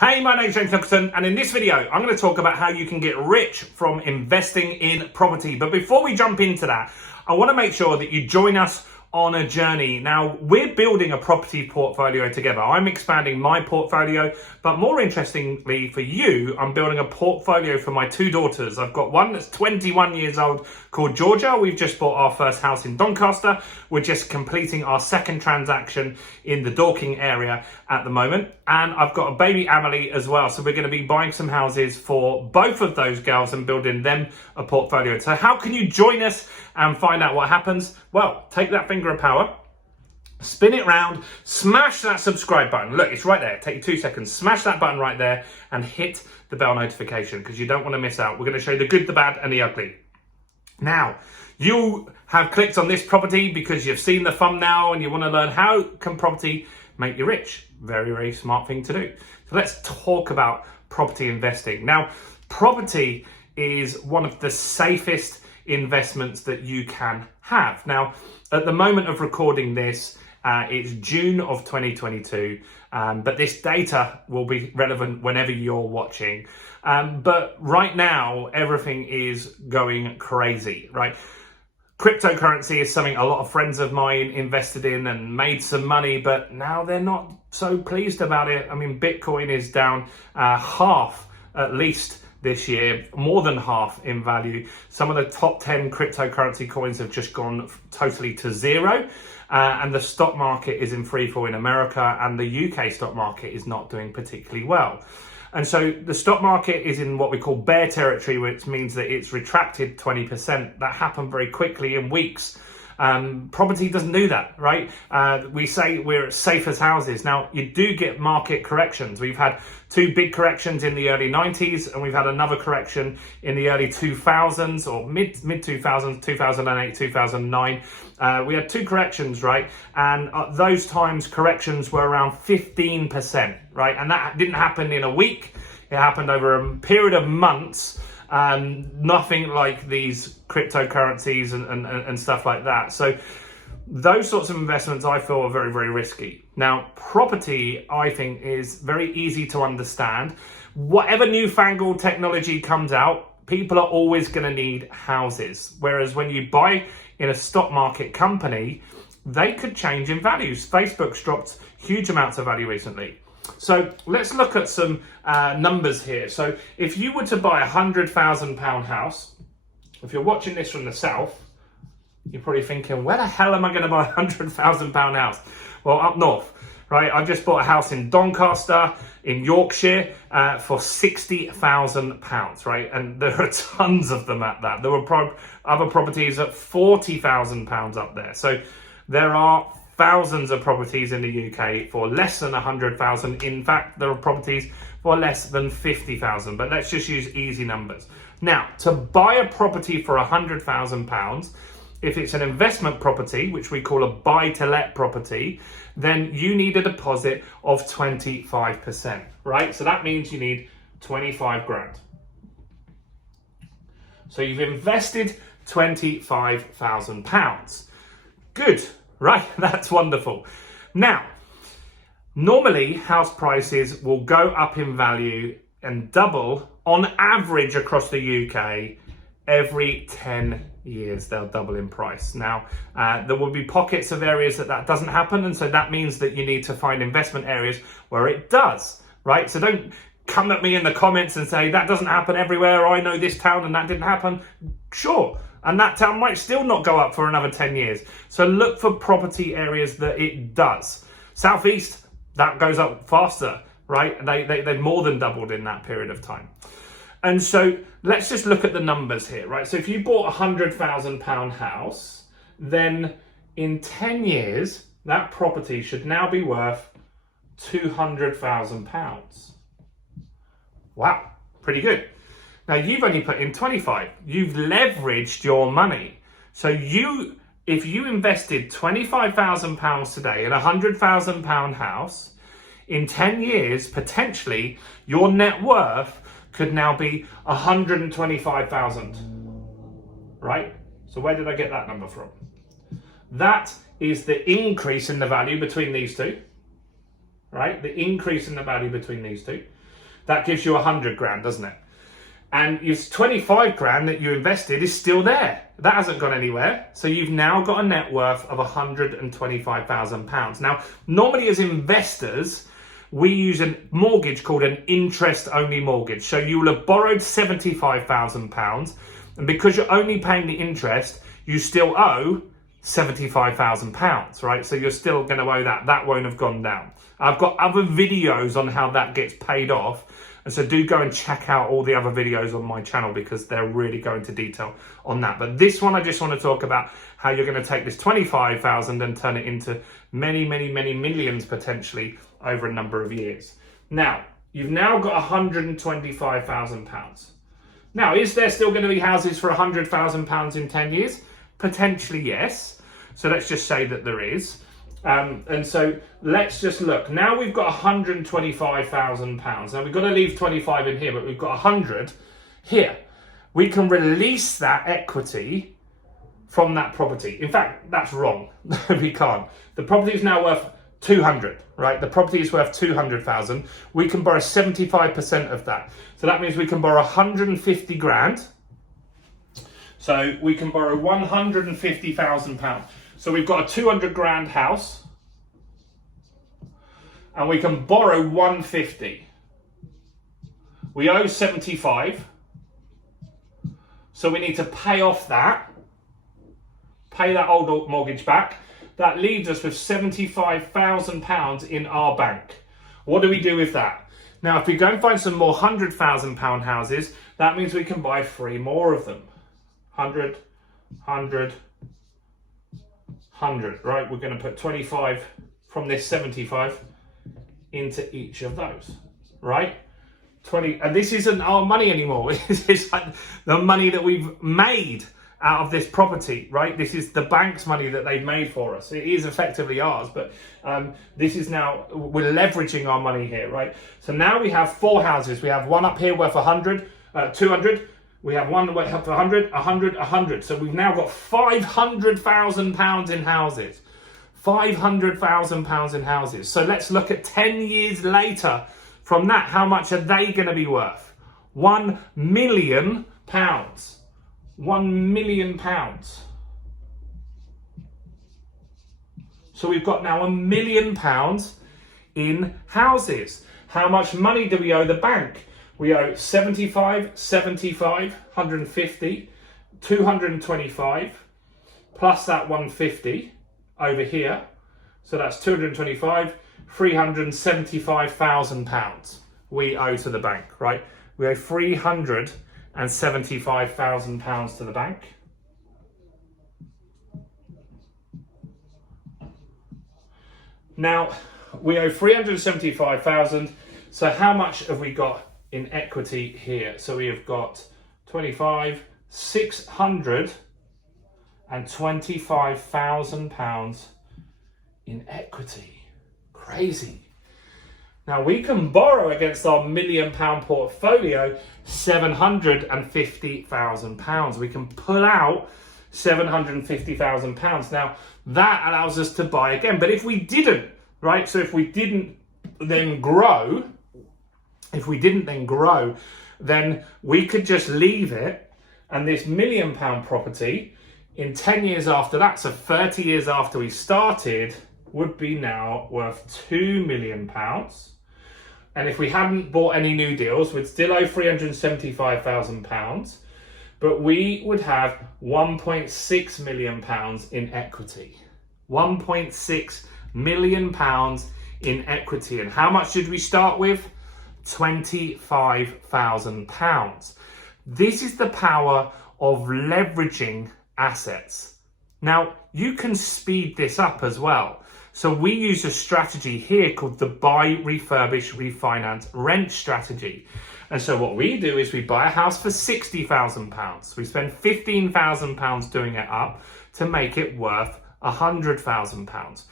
Hey, my name's James Nicholson, and in this video, I'm going to talk about how you can get rich from investing in property. But before we jump into that, I want to make sure that you join us on a journey. Now, we're building a property portfolio together. I'm expanding my portfolio, but more interestingly for you, I'm building a portfolio for my two daughters. I've got one that's 21 years old called Georgia. We've just bought our first house in Doncaster. We're just completing our second transaction in the Dorking area at the moment. And I've got a baby Amelie as well. So we're going to be buying some houses for both of those girls and building them a portfolio. So how can you join us and find out what happens? Well, take that finger of power, spin it round, smash that subscribe button. Look, it's right there. Take you 2 seconds. Smash that button right there and hit the bell notification because you don't want to miss out. We're going to show you the good, the bad, and the ugly. Now, you have clicked on this property because you've seen the thumbnail and you want to learn how can property make you rich. Very, very smart thing to do. So let's talk about property investing. Now, property is one of the safest investments that you can have. Now, at the moment of recording this, it's June of 2022, but this data will be relevant whenever you're watching. But right now, everything is going crazy, right? Cryptocurrency is something a lot of friends of mine invested in and made some money, but now they're not so pleased about it. I mean, Bitcoin is down half at least this year, more than half in value. Some of the top 10 cryptocurrency coins have just gone totally to zero. And the stock market is in free fall in America, and the UK stock market is not doing particularly well. And so the stock market is in what we call bear territory, which means that it's retracted 20%. That happened very quickly in weeks. Property doesn't do that, right? We say we're as safe as houses. Now, you do get market corrections. We've had two big corrections in the early 90s, and we've had another correction in the early 2000s or mid 2000s, 2008, 2009. We had two corrections, right? And at those times, corrections were around 15%, right? And that didn't happen in a week. It happened over a period of months. Nothing like these cryptocurrencies and stuff like that. So those sorts of investments I feel are very, very risky. Now, property, I think, is very easy to understand. Whatever newfangled technology comes out, people are always going to need houses. Whereas when you buy in a stock market company, they could change in values. Facebook's dropped huge amounts of value recently. So let's look at some numbers here. So if you were to buy £100,000 house, if you're watching this from the south, you're probably thinking, where the hell am I going to buy a £100,000 house? Well, up north, right? I've just bought a house in Doncaster, in Yorkshire, for £60,000, right? And there are tons of them at that. There were other properties at £40,000 up there. So there are thousands of properties in the UK for less than 100,000. In fact, there are properties for less than 50,000, but let's just use easy numbers. Now, to buy a property for £100,000, if it's an investment property, which we call a buy-to-let property, then you need a deposit of 25%, right? So that means you need 25 grand. So you've invested £25,000. Good. Right, that's wonderful. Now, normally house prices will go up in value and double on average across the UK every 10 years. They'll double in price. Now, there will be pockets of areas that doesn't happen, and so that means that you need to find investment areas where it does, right? So don't come at me in the comments and say that doesn't happen everywhere. I know this town and that didn't happen. Sure. And that town might still not go up for another 10 years. So look for property areas that it does. Southeast, that goes up faster, right? They more than doubled in that period of time. And so let's just look at the numbers here, right? So if you bought a £100,000 house, then in 10 years, that property should now be worth £200,000. Wow, pretty good. Now, you've only put in 25. You've leveraged your money. So if you invested £25,000 today in a £100,000 house, in 10 years, potentially, your net worth could now be 125,000, right? So where did I get that number from? That is the increase in the value between these two, right? The increase in the value between these two. That gives you 100 grand, doesn't it? And your 25 grand that you invested is still there. That hasn't gone anywhere. So you've now got a net worth of £125,000. Now, normally as investors, we use a mortgage called an interest-only mortgage. So you will have borrowed £75,000, and because you're only paying the interest, you still owe £75,000, right? So you're still going to owe that. That won't have gone down. I've got other videos on how that gets paid off. And so do go and check out all the other videos on my channel because they're really going into detail on that. But this one, I just want to talk about how you're going to take this 25,000 and turn it into many, many, many millions potentially over a number of years. Now, you've now got £125,000. Now, is there still going to be houses for £100,000 in 10 years? Potentially, yes. So let's just say that there is. And so let's just look. Now we've got £125,000. Now we've got to leave 25 in here, but we've got 100 here. We can release that equity from that property. In fact, that's wrong. We can't. The property is now worth 200, right? The property is worth 200,000. We can borrow 75% of that. So that means we can borrow 150 grand. So we can borrow £150,000. So we've got a 200 grand house and we can borrow 150. We owe 75. So we need to pay off that, pay that old mortgage back. That leaves us with £75,000 in our bank. What do we do with that? Now, if we go and find some more £100,000 houses, that means we can buy 3 more of them. 100, 100, 100, right? We're going to put 25 from this 75 into each of those, right? 20, and this isn't our money anymore. It's like the money that we've made out of this property, right? This is the bank's money that they've made for us. It is effectively ours, but this is now, we're leveraging our money here, right? So now we have 4 houses. We have one up here worth 100, 200. We have one worth 100, 100, 100. So we've now got £500,000 in houses. £500,000 in houses. So let's look at 10 years later from that. How much are they going to be worth? £1 million. £1 million. So we've got now £1 million in houses. How much money do we owe the bank? We owe 75, 75, 150, 225, plus that 150 over here. So that's 225, £375,000 we owe to the bank, right? We owe £375,000 to the bank. Now, we owe 375,000. So how much have we got in equity here? So we have got 25, £625,000 in equity. Crazy. Now we can borrow against our £1 million portfolio £750,000. We can pull out £750,000. Now that allows us to buy again. But if we didn't, right? So if we didn't then grow, then we could just leave it, and this £1 million property in 10 years after that, so 30 years after we started, would be now worth £2 million. And if we hadn't bought any new deals, we'd still owe £375,000, but we would have £1.6 million in equity. £1.6 million in equity. And how much did we start with? £25,000. This is the power of leveraging assets. Now, you can speed this up as well. So we use a strategy here called the buy, refurbish, refinance, rent strategy. And so what we do is we buy a house for £60,000. We spend £15,000 doing it up to make it worth £100,000.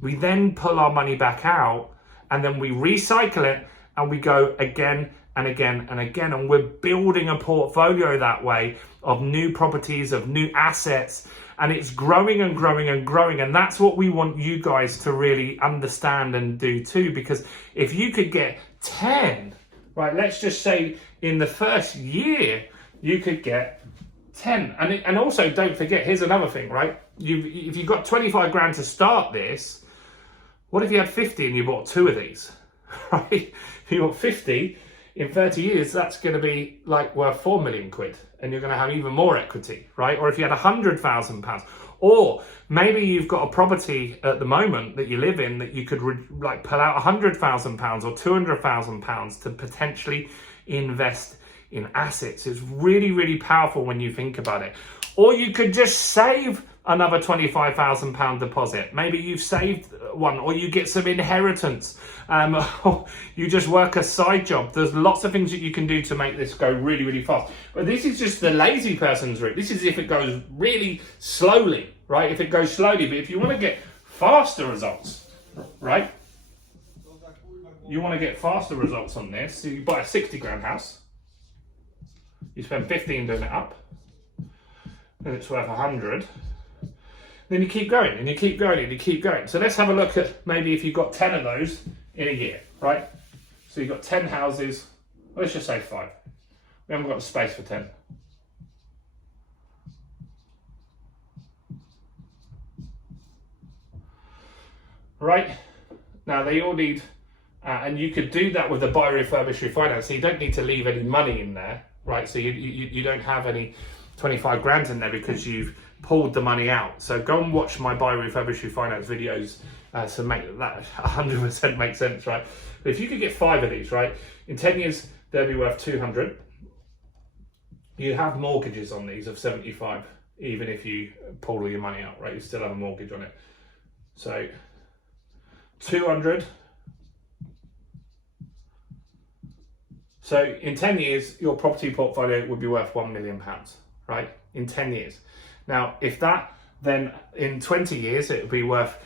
We then pull our money back out and then we recycle it and we go again and again and again. And we're building a portfolio that way of new properties, of new assets. And it's growing and growing and growing. And that's what we want you guys to really understand and do too. Because if you could get 10 right? Let's just say in the first year, you could get 10. And also don't forget, here's another thing, right? If you've got 25 grand to start this, what if you had 50 and you bought 2 of these, right? If you bought 50, in 30 years, that's going to be like worth 4 million quid, and you're going to have even more equity, right? Or if you had £100,000, or maybe you've got a property at the moment that you live in that you could pull out £100,000 or £200,000 to potentially invest in assets. It's really, really powerful when you think about it. Or you could just save another £25,000 deposit. Maybe you've saved one, or you get some inheritance, or you just work a side job. There's lots of things that you can do to make this go really, really fast. But this is just the lazy person's route. This is if it goes really slowly, right? If it goes slowly, but if you want to get faster results, right? You want to get faster results on this. So you buy a 60 grand house, you spend 15 doing it up, and it's worth 100. Then you keep going and you keep going and you keep going. So let's have a look at maybe if you've got 10 of those in a year, right? So you've got 10 houses, let's just say 5. We haven't got the space for 10. Right? Now they all need, and you could do that with the buy, refurbish, refinance. So you don't need to leave any money in there, right? So you don't have any 25 grand in there because you've pulled the money out. So go and watch my buy, refurbish, refinance videos to make that 100% make sense, right? But if you could get 5 of these, right, in 10 years they'll be worth 200. You have mortgages on these of 75, even if you pull all your money out, right? You still have a mortgage on it. So 200. So in 10 years, your property portfolio would be worth £1 million, right? In 10 years. Now, if that, then in 20 years, it would be worth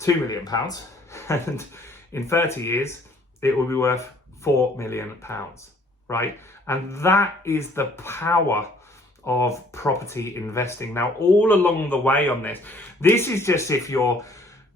£2 million. And in 30 years, it will be worth £4 million, right? And that is the power of property investing. Now, all along the way on this is just if you're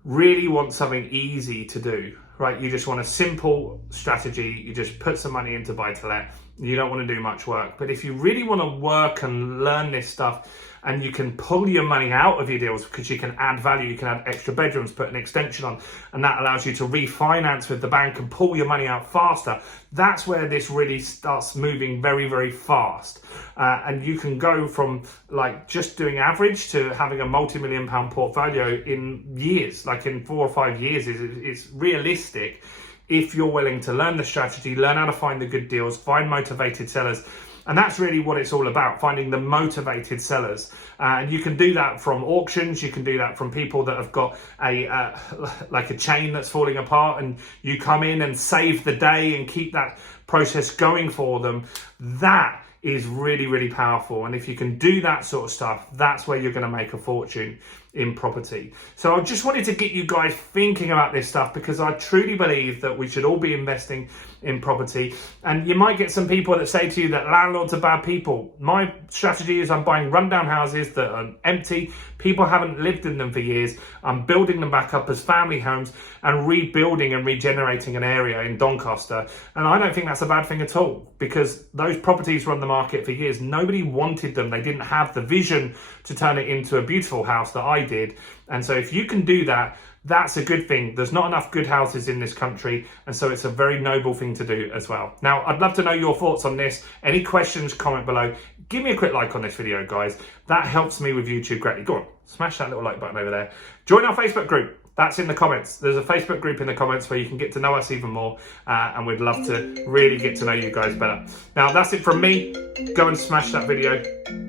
really want something easy to do, right? You just want a simple strategy. You just put some money into buy to let. You don't want to do much work. But if you really want to work and learn this stuff, and you can pull your money out of your deals because you can add value, you can add extra bedrooms, put an extension on, and that allows you to refinance with the bank and pull your money out faster. That's where this really starts moving very, very fast. And you can go from like just doing average to having a multi-million pound portfolio in years, like in 4 or 5 years. It's realistic if you're willing to learn the strategy, learn how to find the good deals, find motivated sellers. And that's really what it's all about, finding the motivated sellers. And you can do that from auctions, you can do that from people that have got like a chain that's falling apart, and you come in and save the day and keep that process going for them. That is really, really powerful. And if you can do that sort of stuff, that's where you're going to make a fortune in property. So I just wanted to get you guys thinking about this stuff, because I truly believe that we should all be investing in property. And you might get some people that say to you that landlords are bad people. My strategy is I'm buying rundown houses that are empty. People haven't lived in them for years. I'm building them back up as family homes and rebuilding and regenerating an area in Doncaster. And I don't think that's a bad thing at all, because those properties were on the market for years. Nobody wanted them. They didn't have the vision to turn it into a beautiful house that I did. And so if you can do that, that's a good thing. There's not enough good houses in this country, and so it's a very noble thing to do as well. Now, I'd love to know your thoughts on this. Any questions, comment below. Give me a quick like on this video, guys. That helps me with YouTube greatly. Go on, smash that little like button over there. Join our Facebook group. That's in the comments. There's a Facebook group in the comments where you can get to know us even more, and we'd love to really get to know you guys better. Now, that's it from me. Go and smash that video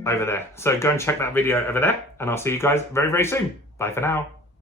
over there. So go and check that video over there, and I'll see you guys very, very soon. Bye for now.